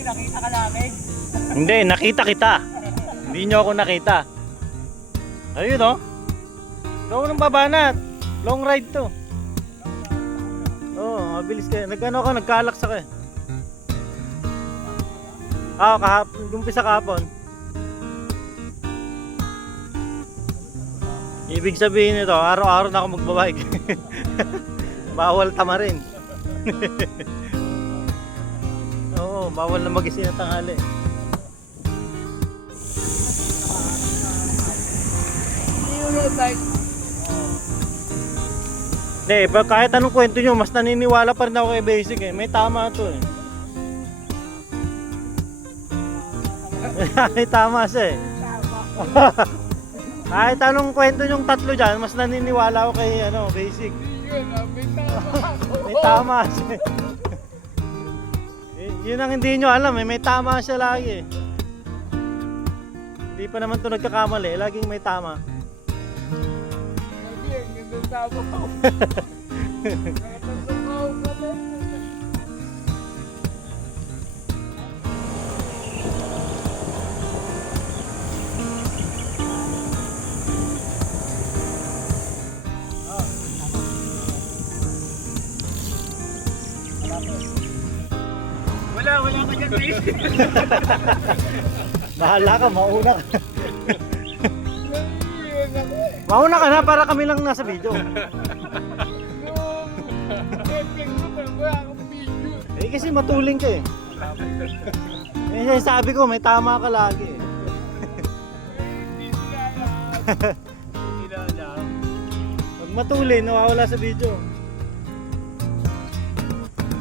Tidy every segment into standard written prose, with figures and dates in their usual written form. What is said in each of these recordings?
Nakita ka namin. Hindi, nakita kita. Hindi nyo ako nakita. Ayun oh. Ikaw nang babanat. Long ride to. Oo, mabilis kayo. Nag-ano ka, nagkalaks ako eh. Kahapon, umpisa kahapon. Ibig sabihin nito, araw-araw na ako magbabike. Bawal tamarin. Oo, bawal na magising na tanghali. Hindi, kahit anong kwento nyo, mas naniniwala pa rin ako kay Basic eh. May tama to eh. May tama siya eh. Kahit anong kwento yung tatlo dyan, mas naniniwala ako kay Basic. May tama siya. Yun ang hindi nyo alam eh, may tama siya lagi eh. Hindi pa naman to nagkakamali, laging may tama. Wala ka dyan, please. Bahala ka, mauna ka. Mauna ka na para kami lang nasa video. Eh kasi matuling ka eh. Eh sabi ko may tama ka lagi eh. Pag matulin, nawawala sa video.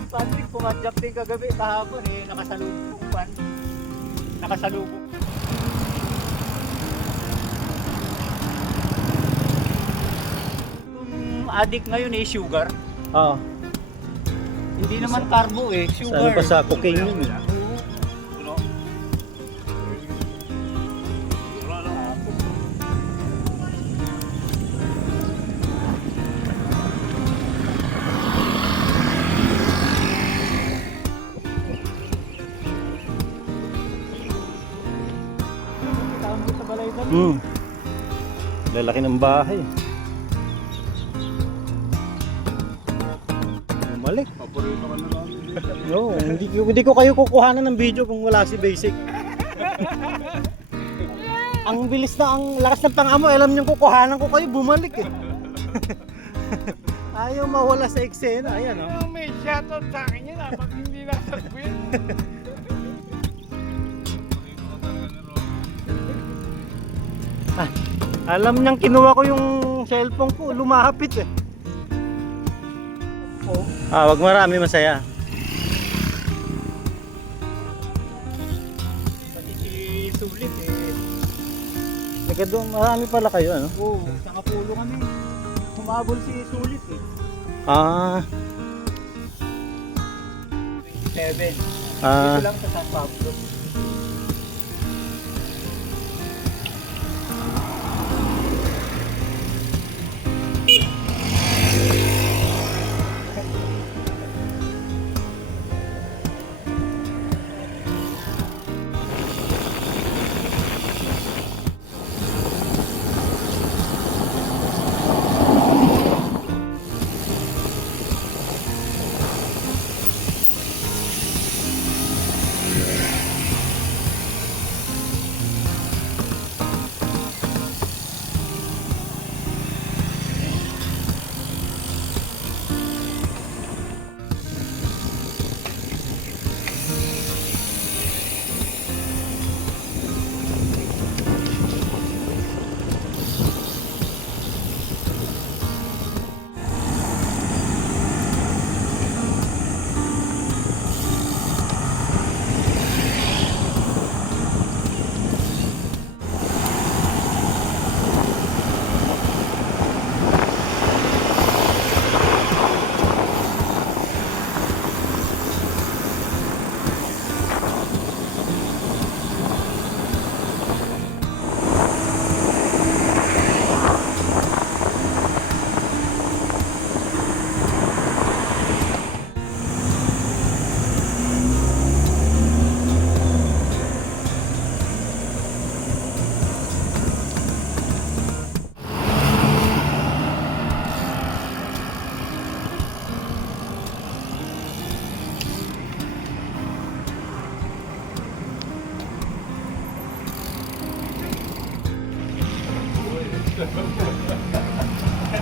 Patrick, pumadjak din kagabi kahapon eh. Nakasalubong pan. Nakasalubong. Addict ngayon eh, sugar. Oo. Hindi naman carbo eh, sugar. Sana pa sa cocaine yun eh. Lalaki ng bahay. Bumalik. Paborito ka na lang. No, hindi ko kayo kukuhanan ng video kung wala si Basic. Ang bilis na, ang lakas ng pangamo, alam niyong kukuhanan ko kayo, bumalik eh. Ayaw mawala sa eksena, ayan oh. May shoutout sa akin yun pag hindi nasagpo yun. Alam niyang kinuha ko yung cellphone ko, lumapit eh. Wag marami, masaya. Pati si Sulit eh. Teka doon, marami pala kayo ano? Oo, sa Kapulo kami. Humabol si Sulit eh. 7. Dito lang sa San Pablo.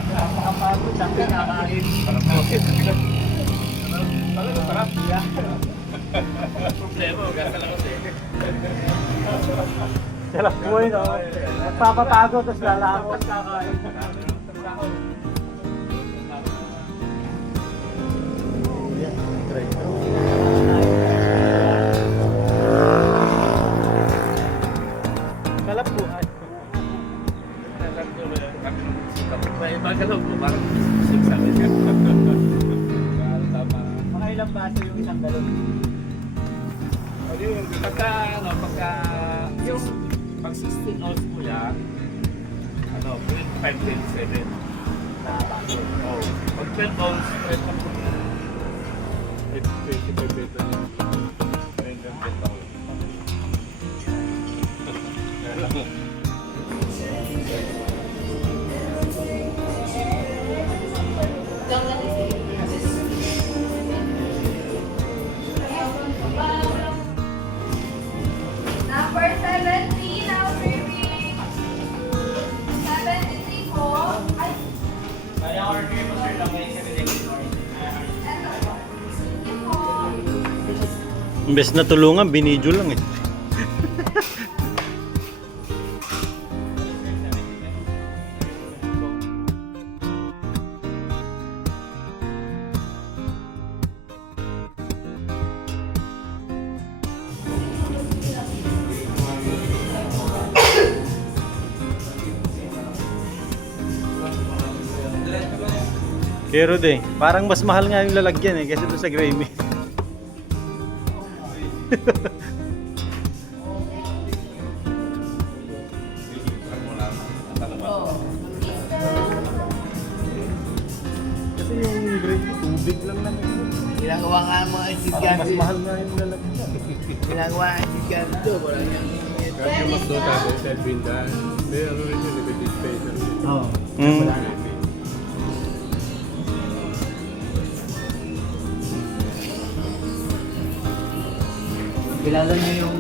Napakapagod ang pinakain. Talaga sarap. Yeah. Problema, gasa lang kasi. Sarap po yun, no? Nagpapapagod, tapos lalakot. Kakain. Kalap po. Ay. Magalaw po, parang sisig sabi niya. Tama. Mga ilang baso yung isang galon. O yun, pagka, ano, pagka, yung, pag 16 ounce po yan, ano, 25-27. Na baso. Oh, pag 12 ounce, 12 na po. 25 pesos niya. 20 ounce. Number 70, now serving. 73 po. Ay, Kaya order mo sir lang may 7 ano po? Sige po. Imbes na tulungan, binidyo lang eh. Pero de, parang mas mahal nga yung lalagyan eh kasi doon sa gravy. Kasi yung gravy, tubig lang naman. Ginagawa nga ang mga Parang estudyante. mas mahal nga yung lalagyan. Ginagawa ang estudyante to. Wala niyang Kasi mas doon tayo sa Bindan, may ano rin yun, nag-big space. Oo. Mm. Kilala niyo yung